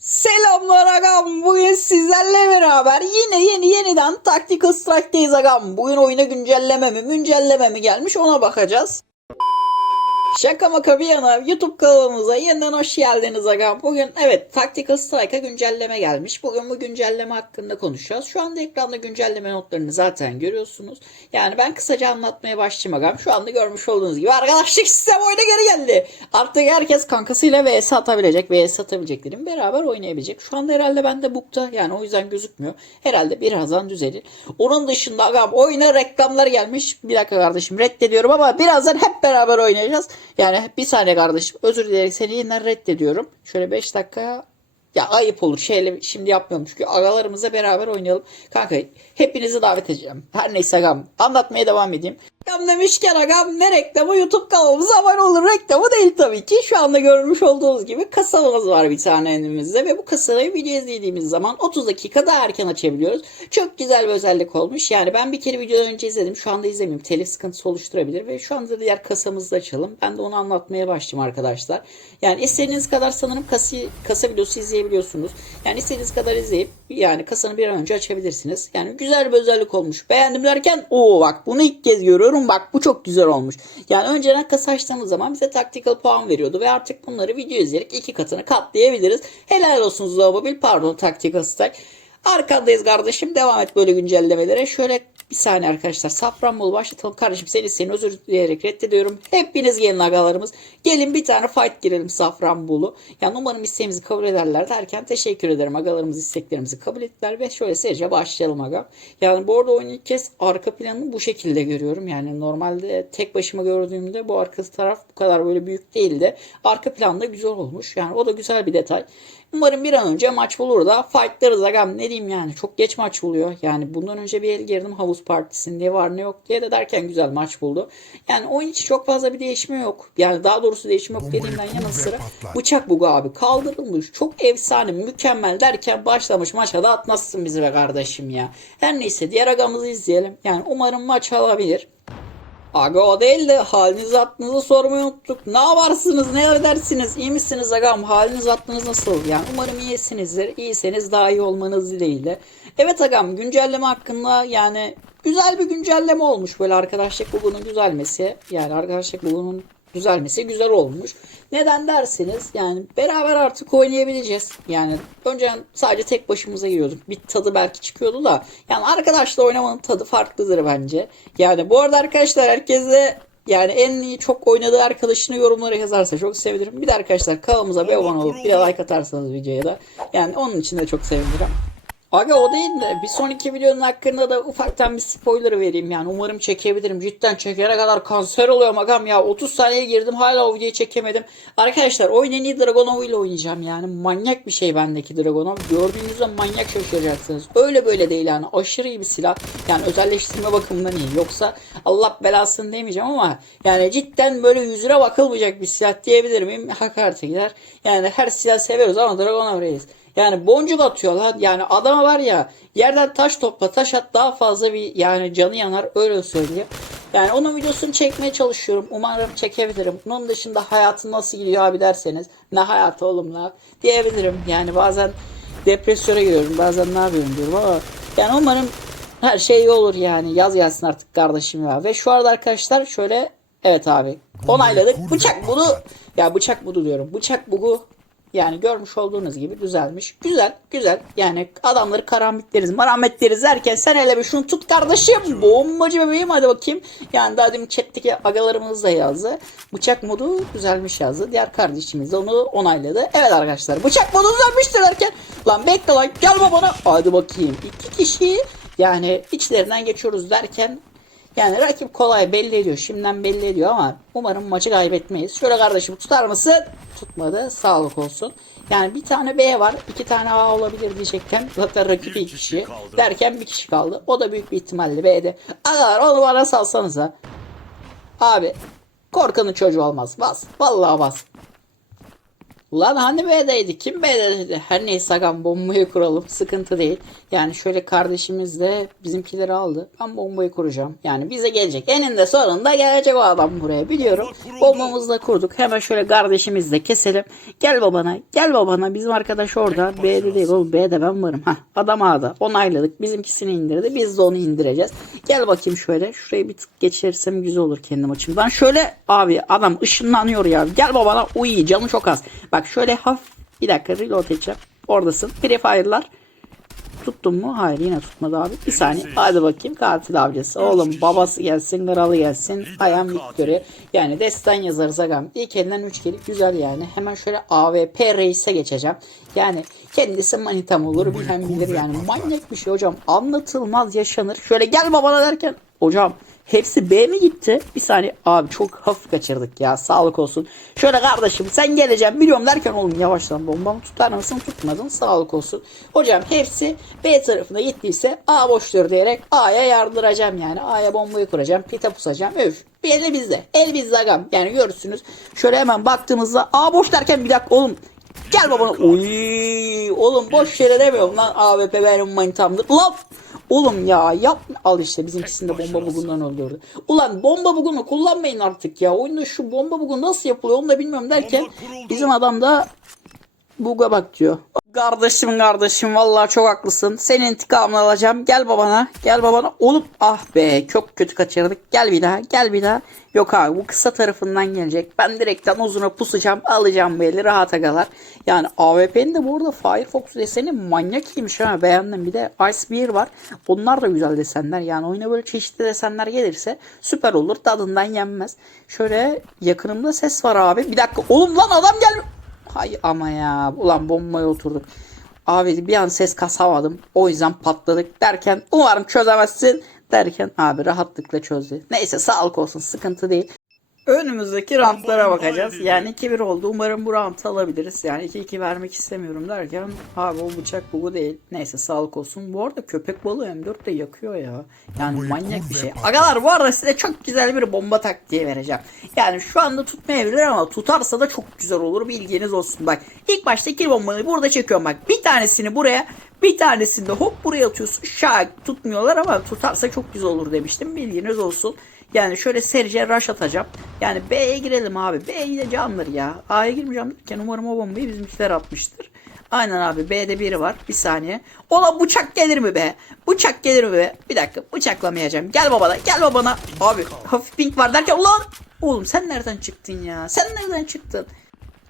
Selamlar agam. Bugün sizlerle beraber yine yeni yeniden Tactical Strike'deyiz agam. Bugün oyuna güncelleme mi, güncelleme mi gelmiş ona bakacağız. Şaka maka bir yana YouTube kanalımıza yeniden hoş geldiniz agam. Bugün evet Tactical Strike'a güncelleme gelmiş. Bugün bu güncelleme hakkında konuşacağız. Şu anda ekranda güncelleme notlarını zaten görüyorsunuz. Yani ben kısaca anlatmaya başlayayım agam. Şu anda görmüş olduğunuz gibi arkadaşlık sistem oyuna geri geldi. Artık herkes kankasıyla vs atabilecek. vs atabileceklerim beraber oynayabilecek. Şu anda herhalde bende bukta yani o yüzden gözükmüyor. Herhalde birazdan düzelir. Onun dışında agam oyuna reklamlar gelmiş. Bir dakika kardeşim reddediyorum ama birazdan hep beraber oynayacağız. Yani bir saniye kardeşim özür dilerim seni yeniden reddediyorum. Şöyle 5 dakika ya ayıp olur şeyle şimdi yapmıyorum çünkü agalarımızla beraber oynayalım. Kanka hepinizi davet edeceğim. Her neyse agam anlatmaya devam edeyim. Agam demişken agam ne reklamı YouTube kanalımıza abone olun reklamı değil tabii ki. Şu anda görmüş olduğunuz gibi kasamız var bir tane elimizde ve bu kasayı video izlediğimiz zaman 30 dakika daha erken açabiliyoruz. Çok güzel bir özellik olmuş. Yani ben bir kere videodan önce izledim. Şu anda izlemeyeyim. Telif sıkıntısı oluşturabilir ve şu anda diğer kasamızı açalım. Ben de onu anlatmaya başlayayım arkadaşlar. Yani istediğiniz kadar sanırım kası, kasa videosu izleyebiliyorsunuz. Yani istediğiniz kadar izleyip yani kasanı bir an önce açabilirsiniz. Yani güzel bir özellik olmuş. Beğendim derken o bak bunu ilk kez görüyorum. Bak bu çok güzel olmuş. Yani önceden kasa açtığımız zaman bize tactical puan veriyordu ve artık bunları video izleyerek iki katını katlayabiliriz. Helal olsun Zobabil pardon tactical stack. Arkandayız kardeşim. Devam et böyle güncellemelere. Şöyle bir saniye arkadaşlar. Safranbolu başlatalım. Kardeşim seni seni özür dileyerek reddediyorum. Hepiniz gelin agalarımız. Gelin bir tane fight girelim Safranbolu. Yani umarım isteğimizi kabul ederler derken teşekkür ederim. Agalarımız isteklerimizi kabul ettiler ve şöyle serice başlayalım aga. Yani bu arada oyunu ilk kez arka planını bu şekilde görüyorum. Yani normalde tek başıma gördüğümde bu arka taraf bu kadar böyle büyük değildi. Arka planda güzel olmuş. Yani o da güzel bir detay. Umarım bir an önce maç bulur da fightlarız agam ne diyeyim yani çok geç maç buluyor. Yani bundan önce bir el girdim havuz partisinde var ne yok diye de derken güzel maç buldu. Yani oyun içi çok fazla bir değişme yok. Yani daha doğrusu değişim yok dediğimden yanı sıra bıçak bugu abi kaldırılmış çok efsane mükemmel derken başlamış maça da atmazsın bizi be kardeşim ya. Her neyse diğer agamızı izleyelim. Yani umarım maç alabilir. Aga o değil de haliniz aklınızı sormayı unuttuk. Ne yaparsınız ne edersiniz iyi misiniz agam haliniz aklınız nasıl? Yani umarım iyisinizdir. İyiyseniz daha iyi olmanız dileğiyle. Evet agam güncelleme hakkında yani güzel bir güncelleme olmuş böyle arkadaşlık bugunun düzelmesi. Yani arkadaşlık bugunun düzelmesi güzel olmuş. Neden derseniz yani beraber artık oynayabileceğiz. Yani önceden sadece tek başımıza giriyorduk. Bir tadı belki çıkıyordu da yani arkadaşla oynamanın tadı farklıdır bence. Yani bu arada arkadaşlar herkese yani en iyi çok oynadığı arkadaşını yorumlara yazarsa çok sevinirim. Bir de arkadaşlar kanalımıza bir abone olup bir de like atarsanız videoya da yani onun için de çok sevinirim. Aga o değil de bir sonraki videonun hakkında da ufaktan bir spoiler vereyim yani umarım çekebilirim. Cidden çekene kadar kanser oluyorum agam ya 30 saniye girdim hala o videoyu çekemedim. Arkadaşlar oyun en iyi Dragonov ile oynayacağım yani manyak bir şey bendeki Dragonov. Gördüğünüzde manyak şaşıracaksınız. Öyle böyle değil yani aşırı iyi bir silah. Yani özelleştirme bakımından iyi. Yoksa Allah belasını demeyeceğim ama yani cidden böyle yüzüne bakılmayacak bir silah diyebilir miyim? Hakarete gider. Yani her silah seviyoruz ama Dragonov reis. Yani boncuk atıyorlar. Yani adama var ya yerden taş topla taş at daha fazla bir yani canı yanar öyle söyleyeyim. Yani onun videosunu çekmeye çalışıyorum. Umarım çekebilirim. Bunun dışında hayatın nasıl gidiyor abi derseniz ne hayatı oğlum la diyebilirim. Yani bazen depresyona giriyorum. Bazen ne yapıyorum diyorum ama yani umarım her şey iyi olur yani. Yaz gelsin artık kardeşim ya. Ve şu arada arkadaşlar şöyle evet abi onayladık. Bıçak bunu ya bıçak budu diyorum. Bıçak bugu yani görmüş olduğunuz gibi düzelmiş. Güzel, güzel. Yani adamları karambitleriz, marametleriz derken sen hele bir şunu tut kardeşim. Bombacı bebeğim hadi bakayım. Yani daha demin chatteki agalarımız da yazdı. Bıçak modu düzelmiş yazdı. Diğer kardeşimiz de onu onayladı. Evet arkadaşlar bıçak modu düzelmiştir derken. Lan bekle lan gelme bana. Hadi bakayım. İki kişi yani içlerinden geçiyoruz derken yani rakip kolay belli ediyor. Şimdiden belli ediyor ama umarım maçı kaybetmeyiz. Şöyle kardeşim tutar mısın? Tutmadı. Sağlık olsun. Yani bir tane B var. iki tane A olabilir diyecekken. Zaten rakip iki kişi. Derken bir kişi kaldı. O da büyük bir ihtimalle B'de. Agalar onu bana salsanıza. Abi korkanın çocuğu olmaz. Bas. Vallahi bas. Ulan hani B'deydi? Kim B'deydi? Her neyse agam bombayı kuralım. Sıkıntı değil. Yani şöyle kardeşimiz de bizimkileri aldı. Ben bombayı kuracağım. Yani bize gelecek. Eninde sonunda gelecek o adam buraya biliyorum. Bombamızı da kurduk. Hemen şöyle kardeşimizi de keselim. Gel babana. Gel babana. Bizim arkadaş orada. B'de değil oğlum. B'de ben varım. Hah adam A'da. Onayladık. Bizimkisini indirdi. Biz de onu indireceğiz. Gel bakayım şöyle. Şurayı bir tık geçirirsem güzel olur kendim açımdan. Şöyle abi adam ışınlanıyor ya. Gel babana. Uy canı çok az. Bak şöyle hafif bir dakika reload edeceğim. Oradasın. Free Fire'lar. Tuttun mu? Hayır yine tutmadı abi. Bir saniye. Hadi bakayım katil avcısı. Oğlum babası gelsin, kralı gelsin. Ayağım Victory. Yani destan yazarız agam. İlk elinden 3 gelip güzel yani. Hemen şöyle AWP reise geçeceğim. Yani kendisi manitam olur. Bilen bilir yani. Manyak bir şey hocam. Anlatılmaz yaşanır. Şöyle gel babana derken. Hocam Hepsi B mi gitti? Bir saniye. Abi çok hafif kaçırdık ya. Sağlık olsun. Şöyle kardeşim sen geleceğim biliyorum derken oğlum yavaşlan bombamı tutar mısın tutmadın. Sağlık olsun. Hocam hepsi B tarafına gittiyse A boştur diyerek A'ya yardıracağım yani. A'ya bombayı kuracağım. Pita pusacağım. Öf. Bir el bizde. El bizde agam. Yani görürsünüz. Şöyle hemen baktığımızda A boş derken bir dakika oğlum. Gel babana. Uy, oğlum boş yere demiyorum lan. AWP benim manitamdır. Ulan Oğlum ya yapma. Al işte bizimkisini de bomba bugundan öldürdü. Ulan bomba bugunu kullanmayın artık ya. Oyunda şu bomba bugun nasıl yapılıyor onu da bilmiyorum derken bizim adam da buga bak diyor. Kardeşim kardeşim vallahi çok haklısın. Senin intikamını alacağım. Gel babana. Gel babana. Oğlum ah be çok kötü kaçırdık. Gel bir daha. Gel bir daha. Yok abi bu kısa tarafından gelecek. Ben direkten uzuna pusacağım. Alacağım böyle rahat agalar. Yani AWP'nin de bu arada Firefox deseni manyak iyiymiş ha. Beğendim. Bir de Ice Beer var. Onlar da güzel desenler. Yani oyuna böyle çeşitli desenler gelirse süper olur. Tadından yenmez. Şöyle yakınımda ses var abi. Bir dakika. Oğlum lan adam gel. Hay ama ya. Ulan bombaya oturduk. Abi bir an ses kasamadım. O yüzden patladık derken umarım çözemezsin derken abi rahatlıkla çözdü. Neyse sağlık olsun sıkıntı değil. Önümüzdeki rantlara bakacağız. Yani 2-1 oldu. Umarım bu rantı alabiliriz. Yani 2-2 vermek istemiyorum derken abi o bıçak bugu değil. Neyse sağlık olsun. Bu arada köpek balığı M4 de yakıyor ya. Yani manyak bir şey. Agalar bu arada size çok güzel bir bomba taktiği vereceğim. Yani şu anda tutmayabilir ama tutarsa da çok güzel olur. Bilginiz olsun. Bak ilk başta iki bombayı burada çekiyorum bak. Bir tanesini buraya bir tanesini de hop buraya atıyorsun. Şak tutmuyorlar ama tutarsa çok güzel olur demiştim. Bilginiz olsun. Yani şöyle serice rush atacağım. Yani B'ye girelim abi. B candır ya. A'ya girmeyeceğim derken umarım o bombayı bizimkiler atmıştır. Aynen abi B'de biri var. Bir saniye. Ola bıçak gelir mi be? Bıçak gelir mi be? Bir dakika bıçaklamayacağım. Gel babana gel babana. Abi hafif pink var derken ulan. Oğlum sen nereden çıktın ya? Sen nereden çıktın?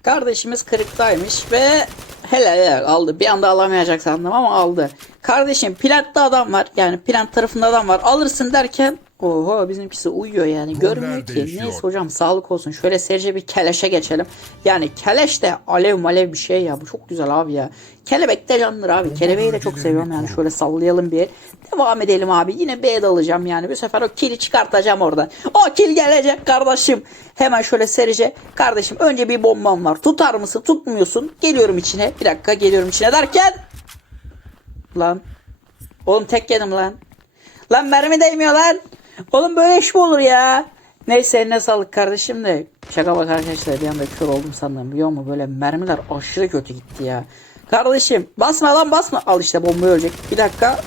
Kardeşimiz kırıktaymış ve helal helal aldı. Bir anda alamayacak sandım ama aldı. Kardeşim plantta adam var. Yani plant tarafında adam var. Alırsın derken Oho bizimkisi uyuyor yani görmüyor ki. değişiyor. Neyse hocam sağlık olsun. Şöyle serice bir keleşe geçelim. Yani keleş de alev malev bir şey ya. Bu çok güzel abi ya. Kelebek de candır abi. Kelebeği de çok seviyorum yani. Şöyle sallayalım bir. Devam edelim abi. Yine B'ye dalacağım yani. Bu sefer o kili çıkartacağım oradan. O kil gelecek kardeşim. Hemen şöyle serice. Kardeşim önce bir bombam var. Tutar mısın? Tutmuyorsun. Geliyorum içine. Bir dakika geliyorum içine derken. Lan. Oğlum tek yedim lan. Lan mermi değmiyor lan. Oğlum böyle iş mi olur ya? Neyse eline sağlık kardeşim de. Şaka bak arkadaşlar bir anda kör oldum sandım biliyor musun? Böyle mermiler aşırı kötü gitti ya. Kardeşim basma lan basma. Al işte bomba ölecek. Bir dakika.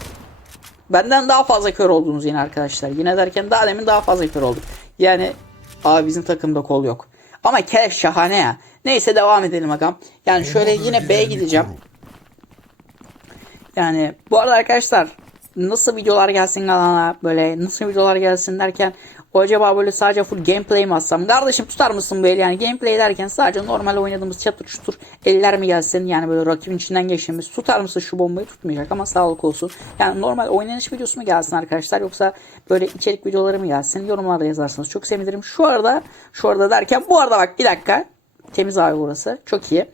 Benden daha fazla kör oldunuz yine arkadaşlar. Yine derken daha demin daha fazla kör olduk. Yani abi bizim takımda kol yok. Ama keleş şahane ya. Neyse devam edelim agam. Yani şöyle yine B'ye gideceğim. Yani bu arada arkadaşlar nasıl videolar gelsin kanala böyle nasıl videolar gelsin derken o acaba böyle sadece full gameplay mi atsam? Kardeşim tutar mısın böyle yani gameplay derken sadece normal oynadığımız çatır çutur eller mi gelsin? Yani böyle rakibin içinden geçtiğimiz tutar mısın şu bombayı tutmayacak ama sağlık olsun. Yani normal oynanış videosu mu gelsin arkadaşlar yoksa böyle içerik videoları mı gelsin? Yorumlarda yazarsanız çok sevinirim. Şu arada şu arada derken bu arada bak bir dakika temiz abi burası çok iyi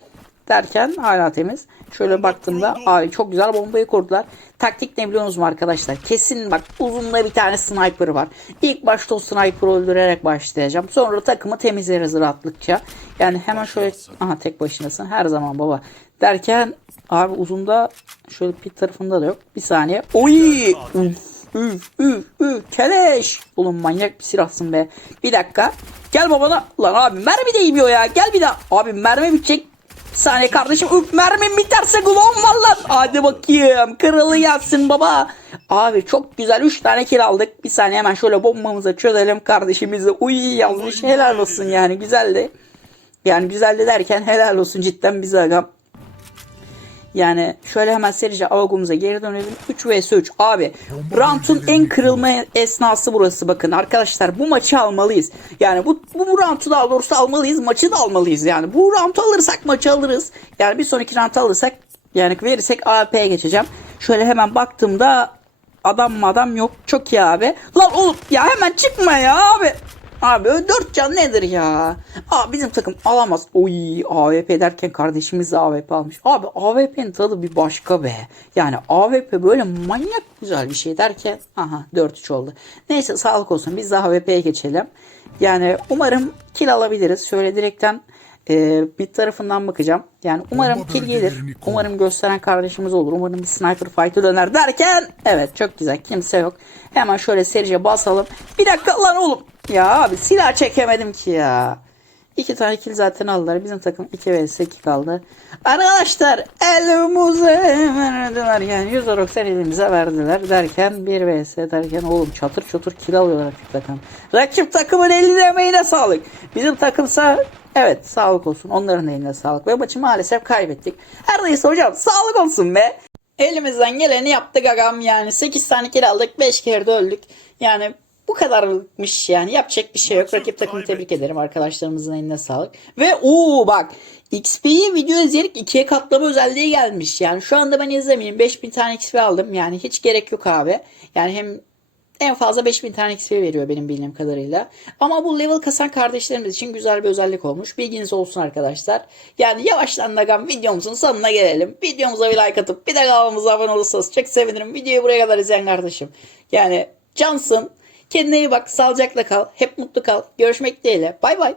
derken hala temiz. Şöyle baktığımda abi çok güzel bombayı kurdular. Taktik ne biliyorsunuz mu arkadaşlar? Kesin bak uzunda bir tane sniper var. İlk başta o sniper'ı öldürerek başlayacağım. Sonra takımı temizleriz rahatlıkça. Yani hemen şöyle aha tek başınasın her zaman baba. Derken abi uzunda şöyle pit tarafında da yok. Bir saniye. Oy! Üf, üf, üf, üf. Keleş. Oğlum manyak bir silahsın be. Bir dakika. Gel babana. Lan abi mermi değmiyor ya. Gel bir daha. Abi mermi bitecek. Saniye kardeşim. Üf mermim biterse glom var lan. Hadi bakayım. Kralı gelsin baba. Abi çok güzel 3 tane kill aldık. Bir saniye hemen şöyle bombamızı çözelim kardeşimize. Uy yazmış. Helal olsun yani güzeldi. Yani güzeldi derken helal olsun cidden bize. Yani şöyle hemen serice avagumuza geri dönelim. 3 vs 3 abi. Round'un en kırılma esnası burası bakın arkadaşlar. Bu maçı almalıyız. Yani bu, bu, round'u daha doğrusu almalıyız. Maçı da almalıyız yani. Bu round'u alırsak maçı alırız. Yani bir sonraki round'u alırsak yani verirsek AWP'ye geçeceğim. Şöyle hemen baktığımda adam mı adam yok. Çok iyi abi. Lan oğlum ya hemen çıkma ya abi. Abi 4 can nedir ya? Aa bizim takım alamaz. Oy AWP derken kardeşimiz de AWP almış. Abi AWP'nin tadı bir başka be. Yani AWP böyle manyak güzel bir şey derken aha 4-3 oldu. Neyse sağlık olsun biz de AWP'ye geçelim. Yani umarım kill alabiliriz. Şöyle direkten e, bir tarafından bakacağım. Yani umarım kill gelir. Umarım gösteren kardeşimiz olur. Umarım bir sniper fight'ı döner derken evet çok güzel kimse yok. Hemen şöyle serice basalım. Bir dakika lan oğlum. Ya abi silah çekemedim ki ya. İki tane kill zaten aldılar. Bizim takım 2 vs 2 kaldı. Arkadaşlar elimize verdiler. Yani 190 elimize verdiler derken 1 vs derken oğlum çatır çatır kill alıyor rakip takım. Rakip takımın eline emeğine sağlık. Bizim takımsa evet sağlık olsun. Onların eline sağlık. Ve maçı maalesef kaybettik. Her neyse hocam sağlık olsun be. Elimizden geleni yaptık agam yani. 8 tane kill aldık 5 kere de öldük. Yani bu kadarmış yani yapacak bir şey yok. Rakip takımı tebrik ederim arkadaşlarımızın eline sağlık. Ve uuu bak XP'yi video izleyerek ikiye katlama özelliği gelmiş. Yani şu anda ben izlemeyeyim 5000 tane XP aldım yani hiç gerek yok abi. Yani hem en fazla 5000 tane XP veriyor benim bildiğim kadarıyla. Ama bu level kasan kardeşlerimiz için güzel bir özellik olmuş. Bilginiz olsun arkadaşlar. Yani yavaştan da videomuzun sonuna gelelim. Videomuza bir like atıp bir de kanalımıza abone olursanız çok sevinirim. Videoyu buraya kadar izleyen kardeşim. Yani cansın. Kendine iyi bak. Sağlıcakla kal. Hep mutlu kal. Görüşmek dileğiyle. Bay bay.